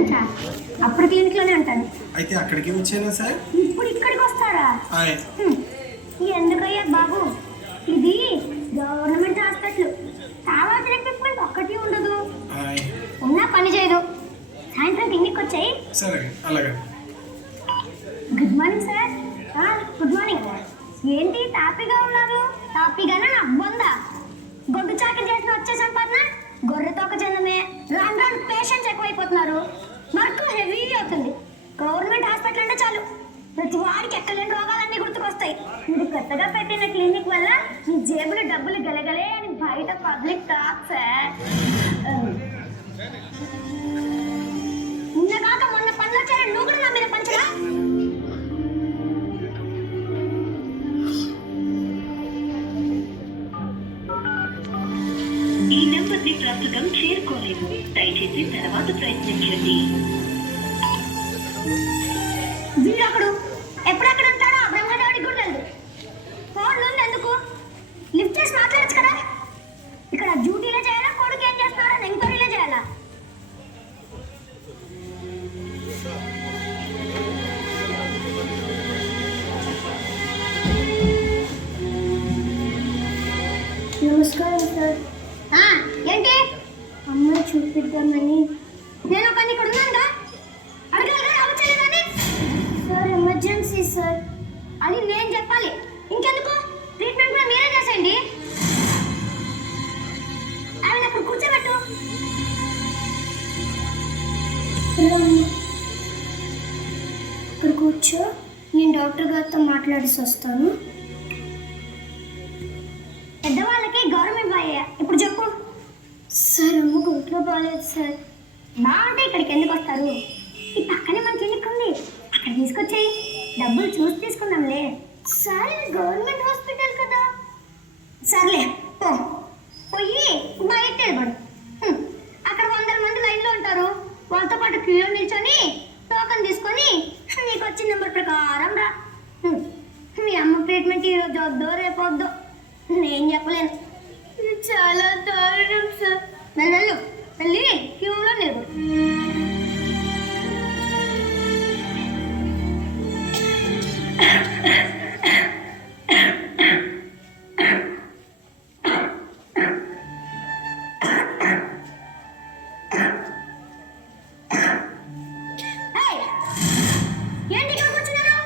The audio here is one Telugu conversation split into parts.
అంట. అప్పుడు క్లినిక్ లోనే ఉంటాను. అయితే అక్కడికి వచ్చానా సార్? ఇప్పుడు ఇక్కడికి వస్తారా? ఆయ్. ఎందుకయ్యా బాబు, ఇది గవర్నమెంట్ హాస్పిటల్. కావాల్సిన ఎక్విప్మెంట్ ఒక్కటి ఉండదు, ఆయ్. ఉన్నా పని చేయదు. సాయంత్రం క్లినిక్ వచ్చాయి. సరే అలాగే. Good morning sir. Good morning. ఏంటి తాపీగా ఉన్నారు? తాపీగానే నా బొందా గొడ్డు చాకరీ చేసిన వచ్చే సంపాదన గొర్రెతో ఒక జనమే. రాను రాను పేషెంట్స్ ఎక్కువైపోతున్నారు, వర్క్ హెవీ అవుతుంది. గవర్నమెంట్ హాస్పిటల్ అంటే చాలు ప్రతి వాడికి ఎక్కలేని రోగాలన్నీ గుర్తుకొస్తాయి. మీరు కొత్తగా పెట్టిన క్లినిక్ వల్ల మీ జేబులో డబ్బులు గలగలే అని బయట పబ్లిక్ టాక్ సార్. నిన్న కాక మొన్న పనులు వచ్చారని నువ్వు కూడా నా మీద పంచరా? ఈ నెంబర్ని ప్రస్తుతం చేరుకోలేదు, దయచేసి తర్వాత ప్రయత్నించండి. వీడొకడు ఎప్పుడెక్కడ ఉంటాడో ఆ బ్రహ్మదేవుడికి కూడా లేదు. ఫోన్ ఉంది ఎందుకు? లిఫ్ట్ చేసి మాట్లాడచ్చు కదా. ఇక్కడ డ్యూటీలే చేయాలా, కొడుకు ఏం చేస్తున్నాడని ఎంక్వైరీలే చేయాలా? నమస్కారం సార్. ఏంటి? అమ్మాయి చూపిద్దామని. నేను ఒక ఇక్కడ ఉన్నానుగా, అడగలగా రావచ్చలేదని. సార్ ఎమర్జెన్సీ సార్ అని నేను చెప్పాలి. ఇంకెందుకు? ట్రీట్మెంట్ కూడా మీరే చేసేయండి. ఆమె అక్కడ కూర్చోబెట్టు. ఇక్కడ కూర్చో, నేను డాక్టర్ గారితో మాట్లాడేసి వస్తాను. పెద్దవాళ్ళకి గవర్నమెంట్ బాయ్యా. ఇప్పుడు చెప్పు సార్. అమ్మకు ఒంట్లో బాగాలేదు సార్. బాగుంటే ఇక్కడికి ఎందుకు వస్తారు? ఈ పక్కనే మన క్లినిక్ ఉంది, అక్కడ తీసుకొచ్చాయి. డబ్బులు చూసి తీసుకుందాంలే. సార్ ఇది గవర్నమెంట్ హాస్పిటల్ కదా. సర్లే పో, పోయి బయట నిలబడు. అక్కడ 100 మంది లైన్లో ఉంటారు. వాళ్ళతో పాటు క్యూలో నిల్చొని టోకన్ తీసుకొని నీకు వచ్చిన నెంబర్ ప్రకారం రా. మీ అమ్మ ట్రీట్మెంట్ ఈరోజు వద్దో రేపు వద్దో నేను చెప్పలేను. చాలా దారుణం సార్. వెళ్ళు వెళ్ళి క్యూలో నిలబడు. ఏంటి ఇక్కడికి వచ్చినారు?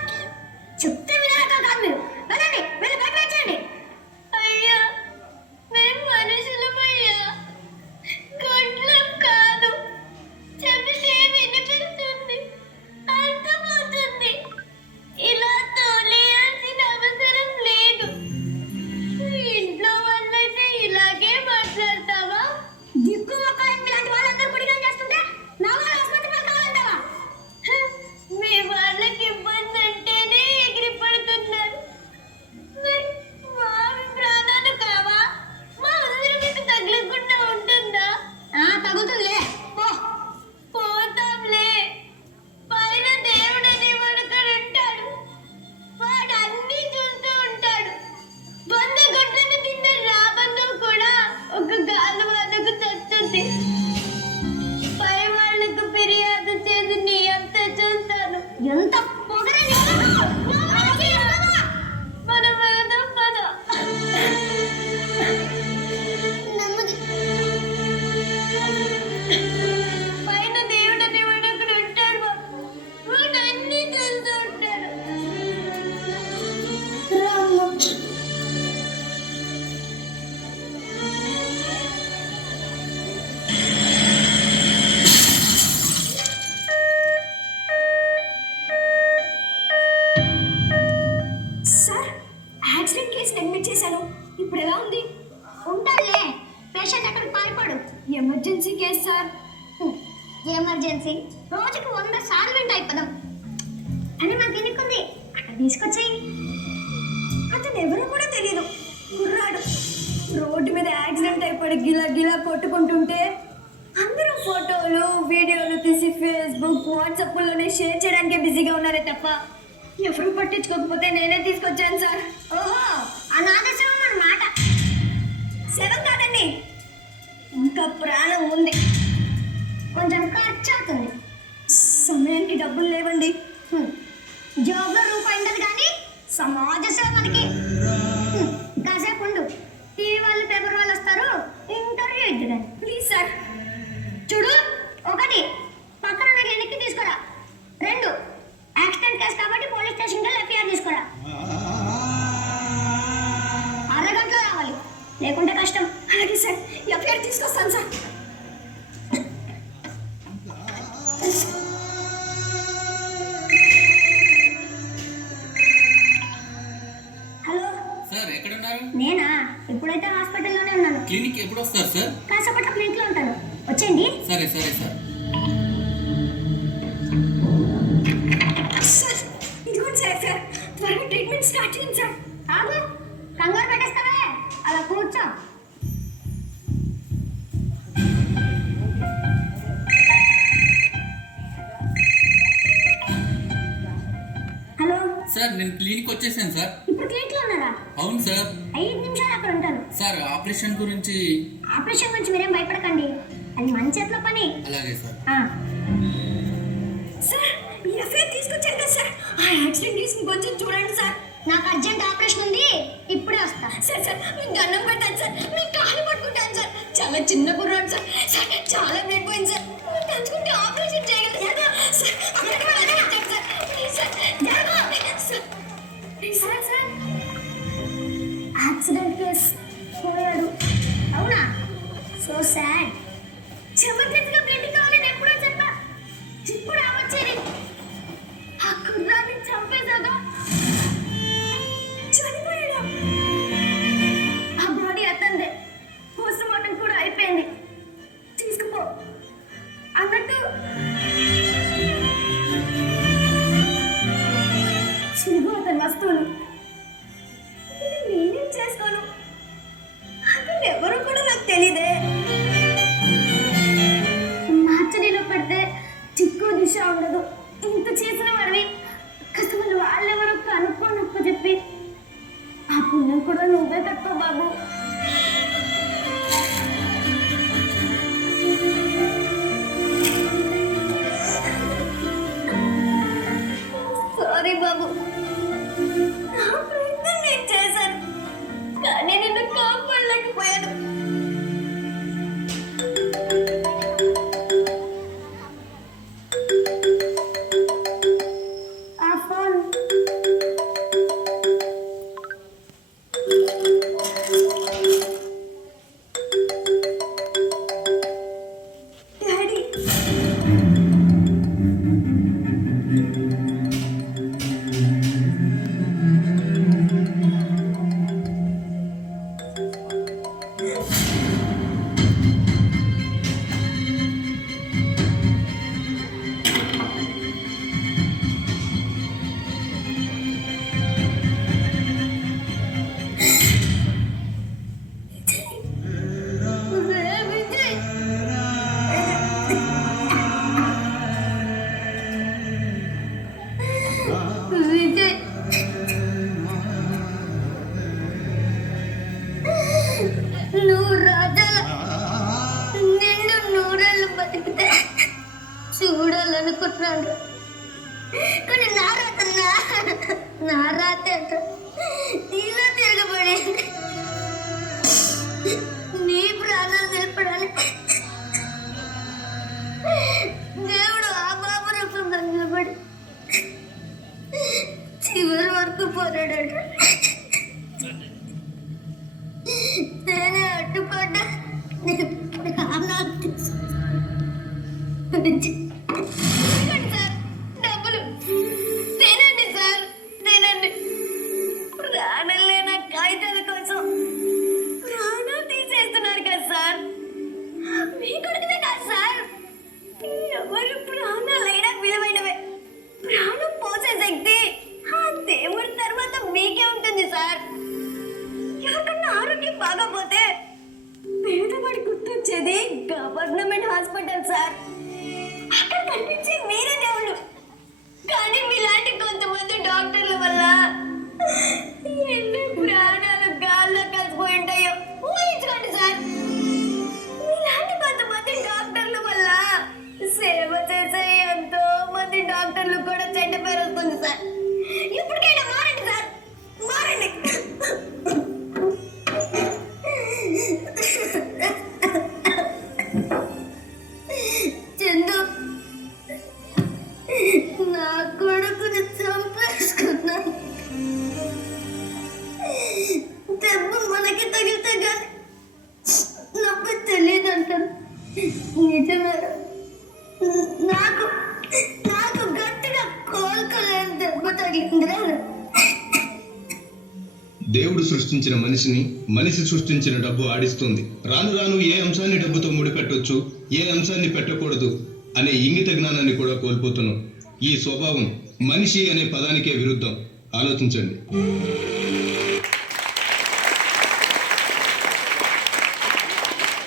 చెప్తే వినరక కాదు మీరు. వెళ్ళండి, వెళ్ళి బయట వచ్చేయండి. అయ్యా మేము మనుషులమయ్యా, గొడ్లం కాదు. చెబితే వినిపిస్తుంది, అర్థమవుతుంది. ఇలా తోలేయాల్సిన అవసరం లేదు. ఇంట్లో వాళ్ళైతే ఇలాగే మాట్లాడతావా? దిక్కు మొక్క ఇలాంటి వాళ్ళందరూ కుడిగా చేస్తుంటే నా వాళ్ళ హాస్పిటల్ కావాలంటావా? మీ వాళ్ళకి ఇబ్బంది అంటేనే ఎగిరి పడుతున్నారు. మరి మావి ప్రాణాలు కావా? మా అందరూ మీకు తగలకుండా ఉంటుందా? తగులుతుందిలే, పో. పోతాంలే. పైన దేవుడని వాడొకడు ఉంటాడు, వాడు అన్నీ చూస్తూ ఉంటాడు. 100 గొడ్లను తిన్న రాబందు కూడా ఒక గాలి వానకు చచ్చుంది. పై వాళ్ళకు ఫిర్యాదు చేసి నీ అంత చూస్తాను. ఎంత పొగరని మన వేదం పద. పైన దేవుడని వాడు అక్కడ ఉంటాడు బాబు, వాడు అన్నీ చూస్తూ ఉంటాడు. సార్, యాక్సిడెంట్ కేసు అడ్మిట్ చేశాను. ఇప్పుడు ఎలా ఉంది? ఉంటాలే, పేషెంట్ అక్కడ పారిపోడు. Emergency case sir. ఎమర్జెన్సీ రోజుకి 100 సార్లు వింటాయి పదం. అని మన క్లినిక్ ఉంది, అక్కడ తీసుకొచ్చాయి. అతను ఎవరో కూడా తెలియదు, కుర్రాడు. రోడ్డు మీద యాక్సిడెంట్ అయిపోయి గిలా గిలా కొట్టుకుంటుంటే అందరూ ఫోటోలు వీడియోలు తీసి ఫేస్బుక్ వాట్సాప్లోనే షేర్ చేయడానికే బిజీగా ఉన్నారే తప్ప ఎవరు పట్టించుకోకపోతే నేనే తీసుకొచ్చాను సార్. ఓహో, అనాథశవం అన్నమాట. శవం కాదండి, ఇంకా ప్రాణం ఉంది. కొంచెం ఖర్చు అవుతుంది, హలో సార్ ఎక్కడున్నారు? నేనా? ఇప్పుడైతే హాస్పిటల్లోనే ఉన్నాను. క్లినిక్ ఎప్పుడు వస్తారు సార్? కాసేపట్లో క్లినిక్లో ఉంటాను. వచ్చేయండి. సరే సరే సార్. సార్ ఇదిగోండి సార్, త్వరగా ట్రీట్మెంట్ స్టార్ట్ చేయండి సార్. ఆగు, కంగారు పెట్టేస్తావే, అలా కూర్చో. హలో సార్ నేను క్లినిక్ వచ్చేసాను సార్. ఇప్పుడు క్లినిక్లో ఉన్నారా? అవును సార్. 5 నిమిషాలు అక్కడ ఉంటాను. సార్ ఆపరేషన్ గురించి. ఆపరేషన్ గురించి మీరేం భయపడకండి, అది మన చేతిలో పని. అలాగే సార్. సార్ ఈ ఎఫ్ఐఆర్ తీసుకొచ్చారు కదా సార్, ఆ యాక్సిడెంట్ కేసుని కొంచెం చూడండి సార్. నాకు అర్జెంట్ ఆపరేషన్ ఉంది, ఇప్పుడే వస్తా. సార్ మీకు దండం పెడతాను సార్, మీకు కాలు పట్టుకుంటాను సార్. చాలా చిన్న కుర్రాడు సార్, సార్ చాలా బ్లడ్ పోయింది సార్. మీరు తలుచుకుంటే ఆపరేషన్ చేయగలరు సార్. అక్కడికి వెళ్ళండి sir, please sir, sir please sir. Accident case పోయాడు. అవునా? So sad. చెమటగా బ్లడ్ కావాలని ఎప్పుడో చెప్పా, ఇప్పుడు వచ్చేది. ఆ కుర్రాన్ని చంపేశాక చనిపోయాడు. ఆ బాడీ అతందే, పోస్ట్ మార్టం కూడా అయిపోయింది. తీసుకుపో అన్నట్టు చిరుగు అతని వస్తువులు నేనేం చేసుకోను, అతను ఎవరు కూడా నాకు తెలియదే. మార్చడీలో పెడితే చిక్కు దిశ ఉండదు. ఇంత చేసిన వాడివి కష్టమని వాళ్ళెవరో కనుక్కోనప్ప చెప్పి ఆ పుణ్యం కూడా నువ్వే కట్టుకో బాబు. సారీ బాబు, నా ప్రయత్నం నేను చేశాను, కానీ నిన్ను కాపాడలేకపోయాను. ఆ ఫోన్ డాడీ. విజయ్, నువ్వు రాజాల నిన్ను నూరేళ్ళు బతికితే చూడాలనుకుంటున్నాను, కానీ నా రాత నీలో తిరగబడింది. నీ ప్రాణాలు నిలపడానికి దేవుడు ఆ బాబు రూపంలో నిలబడి చివరి వరకు పోరాడాడు. నేనే అడ్డుపడ్డా. ఇప్పుడు ప్రాణాలు సార్, డబ్బులు తినండి సార్, తినండి. ప్రాణాలు లేని కాగితాల కోసం ప్రాణాలు తీసేస్తున్నారు కదా సార్. మీ కొడుకునే కాదు సార్, ఎవరు ప్రాణాలైనా విలువైనవే. ప్రాణం పోసే శక్తి ఆ దేవుడి తర్వాత మీకే ఉంటుంది సార్. ఎవరికన్నా ఆరోగ్యం బాగపోతే పేదవాడి గుర్తొచ్చేది గవర్నమెంట్ హాస్పిటల్ సార్. అక్కడ కనిపించే మీరే దేవుళ్ళు. కానీ మీలాంటి కొంతమంది డాక్టర్ల వల్ల ఎన్ని ప్రాణాలు గాల్లో కలిసిపోయి ఉంటాయో ఊహించుకోండి సార్. మీలాంటి కొంతమంది డాక్టర్ల వల్ల సేవ చేసే ఎంతో మంది డాక్టర్లు కూడా చెడ్డ పేరు వస్తుంది సార్. ఇప్పటికైనా మారండి సార్, మారండి. చందు, నా కొడుకుని చంపేసుకున్నాను. దెబ్బ మనకి తగిలితే కానీ నొప్పి తెలియదు అంటాను. నిజమే, నాకు దేవుడు సృష్టించిన మనిషిని మనిషి సృష్టించిన డబ్బు ఆడిస్తుంది. రాను రాను ఏ అంశాన్ని డబ్బుతో ముడిపెట్టొచ్చు, ఏ అంశాన్ని పెట్టకూడదు అనే ఇంగిత జ్ఞానాన్ని కూడా కోల్పోతున్నాం. ఈ స్వభావం మనిషి అనే పదానికే విరుద్ధం. ఆలోచించండి.